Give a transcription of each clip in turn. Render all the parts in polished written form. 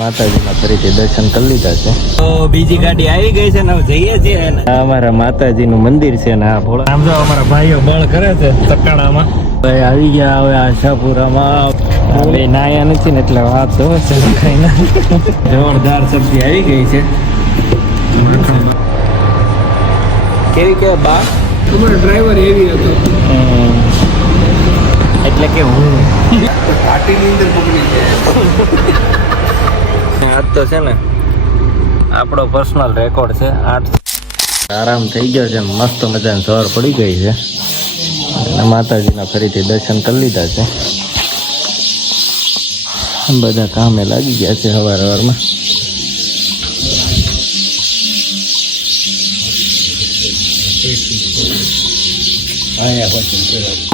માતાજીના ફરીથી દર્શન કરી લીધા છે. તો બીજી ગાડી આવી ગઈ છે ને હવે જઈએ છીએ. આ અમારા માતાજીનું મંદિર છે ને આ ભોળા આમ જો અમારા ભાઈઓ બળ કરે છે ચકાણામાં. ભાઈ આવી ગયા હવે આશાપુરામાં. બે નાયા નથી ને એટલે વાત તો કઈ ના. જોરદાર સબ્જી આવી ગઈ છે. કેવી કે બા તમારો ડ્રાઈવર એવી હતો એટલે કે હું પાર્ટીની અંદર પકડી જાય. આજ તો છે ને આપણો પર્સનલ રેકોર્ડ છે. 8 આરામ થઈ ગયો છે. મસ્ત મજાની સવાર પડી ગઈ છે અને માતાજીના ફરીથી દર્શન કરી લીધા છે. બધા કામે લાગી ગયા છે સવાર સવારમાં.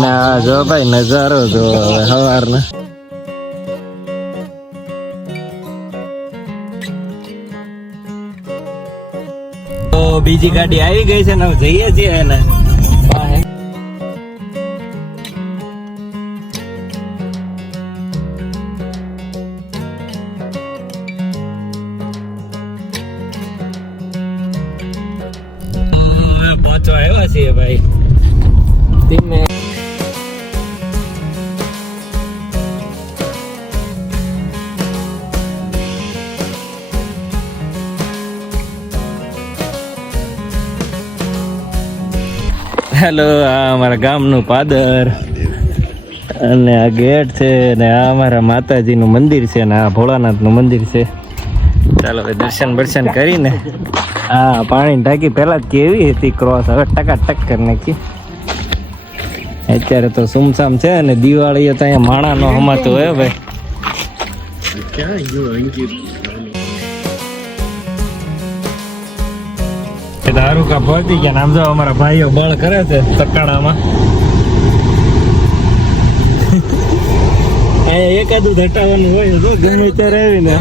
ના જો ભાઈ નજારો જો સવારના. તો બીજી ગાડી આવી ગઈ છે ને હવે જઈએ છીએ એને. પહોંચવા આવ્યા છીએ ભાઈ. ધીમે હેલો, આ અમારા ગામનું પાદર અને આ ગેટ છે ને આ અમારા માતાજીનું મંદિર છે ને આ ભોળાનાથનું મંદિર છે. ચાલો હવે દર્શન બર્શન કરીને. હા, પાણીની ટાંકી પહેલા જ કેવી હતી ક્રોસ, હવે ટકાટક કરી નાખી. અત્યારે તો સુમસામ છે અને દિવાળી તો અહીંયા માણાનો હમાતો હોય ભાઈ. દારૂ કા પહોંચી ગયા. આમ જો અમારા ભાઈઓ બળ કરે છે ચકાણામાં. અહીંયા એકાદું ઘટાવાનું હોય તો ગમે ત્યારે આવીને.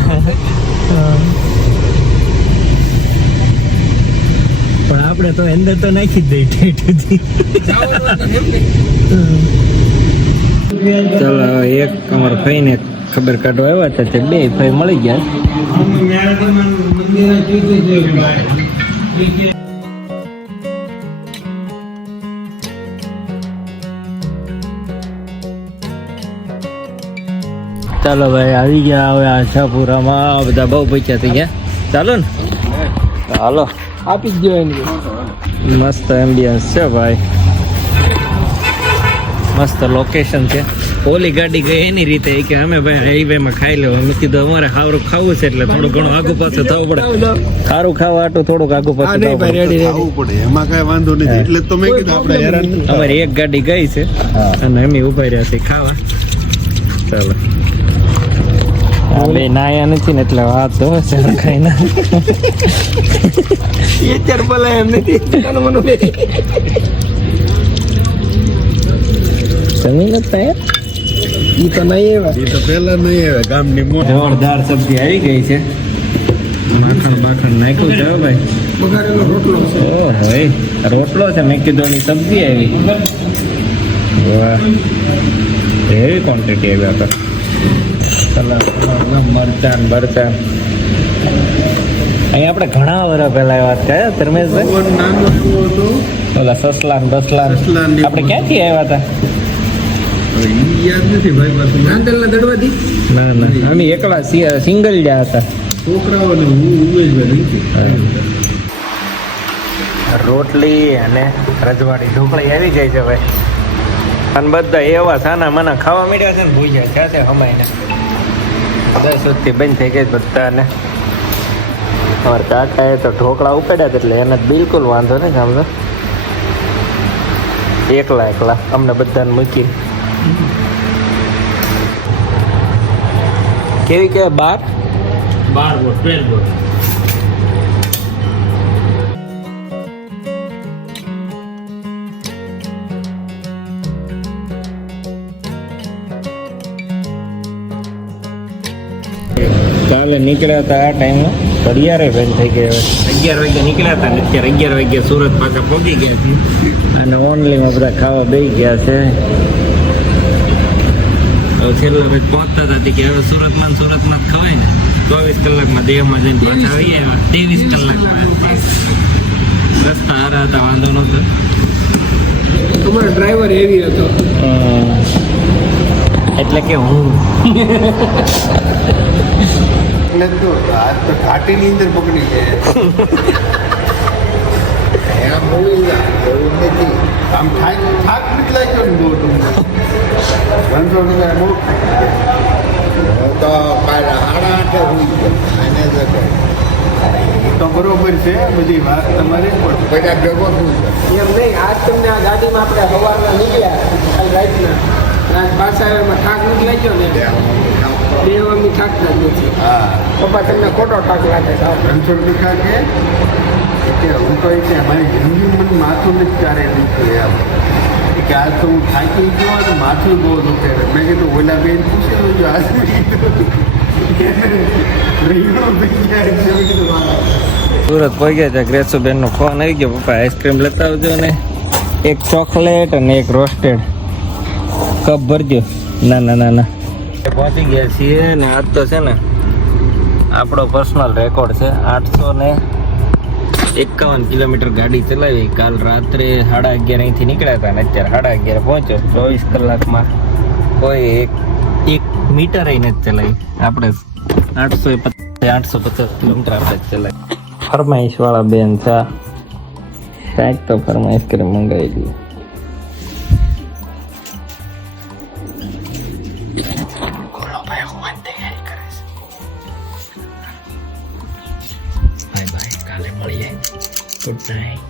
પણ આપણે તો અંદર તો નાખી જ દઈ. ચાલો એક અમારા ભાઈ ને ખબર કાઢવા આવ્યા હતા તે બે ભાઈ મળી ગયા. ચાલો ભાઈ આવી ગયા હવે આશાપુરામાં. બધા બહુ પૈસા થઈ ગયા. ચાલો ને હાલો આપી જ ગયો એની. મસ્ત એમ્બિયન્સ છે ભાઈ. મસ્ત લોકેશન છે. ઓલી ગાડી ગઈ એની રીતે કે અમે ભાઈ હાઈવે માં ખાઈ લેવું. અમે કીધું અમારે સારું ખાવું છે એટલે થોડું ઘણું આગુ પાછું થવું પડે. સારું ખાવા આટલું થોડુંક આગુ પાછું થવું પડે. એમાં કઈ વાંધો નથી. એટલે તો મેં કીધું આપણે હેરાન. અમારી એક ગાડી ગઈ છે અને અમે ઉભા રહ્યા છે ખાવા. ચાલો બે નાયા નથી ને એટલે વાત તો કઈ ના. એ ચાર બોલાય એમ નથી. જમીન હતા ઈ તો નહીં એવા. એ તો પેલા નહીં આવે ગામની મોટી. જોરદાર સબ્જી આવી ગઈ છે. માખણ બાખણ નાખ્યું છે ભાઈ. બગાડેલો રોટલો છે. ઓહ ભાઈ રોટલો છે. મેં કીધું ની સબ્જી આવી. વાહ, એવી ક્વોન્ટિટી આવી આપણે. મરચાન બરચાન અહીંયા આપણે ઘણા વર્ષ પહેલા વાત કર્યા ધર્મેશભાઈ. નાનો એવો હતો. ઓલા સસલાન બસલાન આપણે ક્યાંથી આવ્યા હતા યાદ નથી ભાઈ. પાછું નાંદલના દડવાથી ના ના અમે એકલા સિંગલ ગયા હતા. છોકરાઓને હું ઉમેશભાઈ. રોટલી અને રજવાડી ઢોકળી આવી ગઈ છે ભાઈ. અને બધા એવા સાના માના ખાવા માંડ્યા છે ને ભૂજ્યા છે હમાઈને. 10 સુધી બંધ થઈ ગઈ બધાને. અમારા કાકાએ તો ઢોકળા ઉપાડ્યા એટલે એને બિલકુલ વાંધો નહીં. સમજો એકલા અમને બધાને મૂકી. કેવી કે 12 બોટ 12 બોટ. કાલે નીકળ્યા હતા આ ટાઈમમાં ઘડિયાળે બંધ થઈ ગયો. 11 વાગે નીકળ્યા હતા ને અત્યારે 11 વાગે સુરત પાછા પહોંચી ગયા છે. અને ઓનલીમાં બધા ખાવા બેસી ગયા છે. હવે છેલ્લા ભાઈ પહોંચતા હતા કે હવે સુરતમાં જ ખવાય ને. 24 કલાકમાં દેહમાં જઈને પાછા આવી આવ્યા 23 કલાકમાં રસ્તા હારા હતા, વાંધો નહોતો. તમારો ડ્રાઈવર એવી હતો. એટલે કે હું એટલે તો આજ તો ઘાટીની અંદર પકડી જાય એના બોલી એવું નથી આમ થાક નથી લાગ્યો ને બહુ તમને 100 રૂપિયા બહુ તો કાલે 8:30 હોઈ ગયો અને તો બરોબર છે બધી વાત તમારી પણ બધા ભેગો શું છે એમ નહીં, આજ તમને આ ગાડીમાં આપણે સવારના નીકળ્યા કાલ રાતના આજ પાછા થાક નથી લાગ્યો ને દેવાની થાક જ નથી. હા પપ્પા તમને ખોટો થાક લાગે છે. 300 રૂપિયા કે હું કહી કે મારી જિંદગી મને માથું નથી ક્યારે દુખ્યું એમ કે આજ તો હું થાકી ગયો અને માથું બહુ દુખે. મેં કીધું ઓલા બેન પૂછી લેજો આજ સુરત પહોંચી ગયા છે. ગ્રેસુબેનનો ફોન આવી ગયો, પપ્પા આઈસ્ક્રીમ લેતા આવજો ને એક ચોકલેટ અને એક રોસ્ટેડ કપ ભરજો. ના પહોંચી ગયા છીએ ને આજ તો છે ને આપણો પર્સનલ રેકોર્ડ છે. 851 કિલોમીટર ગાડી ચલાવી. કાલ રાત્રે 11:30 અહીંથી નીકળ્યા હતા ને અત્યારે 11:30 પહોંચ્યો. 24 કલાકમાં કોઈ એક મીટર નથી ચલાવી. આપણે 850 કિલોમીટર આપણે જ ચલાવી. ફરમાઈશ વાળા બેન છે, કાંઈક તો ફરમાઈશ કરી મંગાવી દીધું. બાય કાલે મળીએ. Good night.